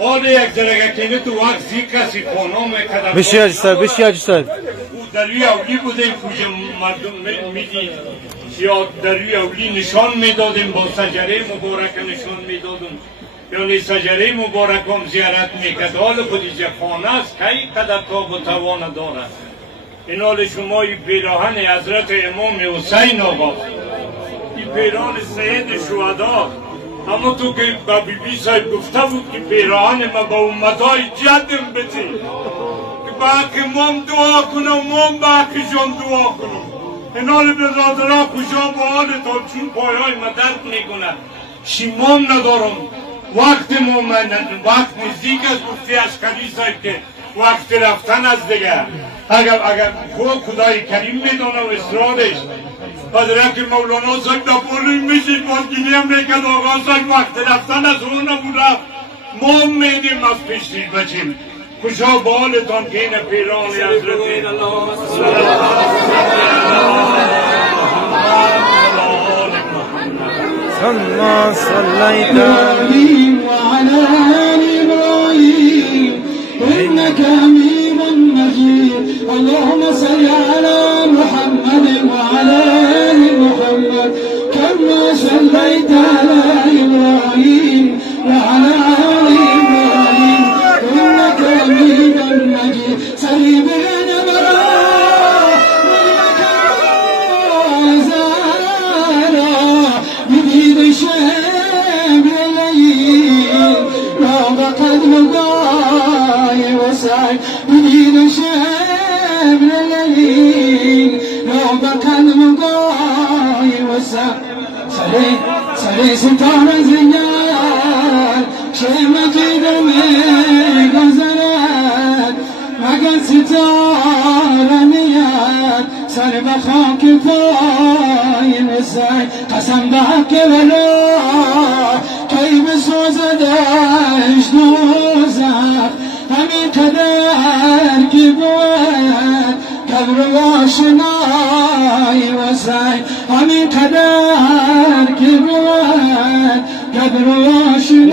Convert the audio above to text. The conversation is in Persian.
آره یک درگه کنه تو وقت زی کسی خانم کدم بشی حاجی صاحب بشی حاجی صاحب. در روی اولی بودیم کجا مردم میدید یا در روی اولی نشان میدادیم با سجره مبارک نشان میدادیم یعنی سجره مبارک هم زیارت میکرد حال خودی خانه است که این قدر تاب و توان دارد این حال شما این پیراهن حضرت امام حسین آقا این پیراهن سید شهدا اما تو که با بی بی صاحب گفته بود که پیراهن ما با امتهای جدم بده که با امام دعا کنم امام با حقشان دعا کنم این حال برادرها کجا با حالتان چون پایهای ما درد میکنند شیمان ندارم وقت وقت نزدیک است گفتی عسکری صاحب که وقت رفتن از دیگه اگر خدای کریم میدانه و اصرارش حضرت مولانا صاحب دپولی میشید بازگینی هم نکرد آقا صاحب وقت رفتن از اون نبود رفت ما هم میدیم از پیشتید بچیم کجا بالتان که این پیران حضرت ثم صليت وعلى آل إبراهيم إنك حميد مجيد اللهم صل على محمد وعلى آل محمد كما صليت على إبراهيم وعلى آل إبراهيم إنك حميد مجيد سليم لنا براء منك زارا بدين شام الليل يوم قدم ضاي وسعي بدين شام الليل يوم قدم ضاي وسعي سري ستار زيان شي مجيد من غزلات مقل ستار نيات سر بخاك فاين السعي قسم بحق ولا كي بسوزدش دوزخ همین قدر که بود قبر واشنای وسعی همین قدر که بود قبر واشنای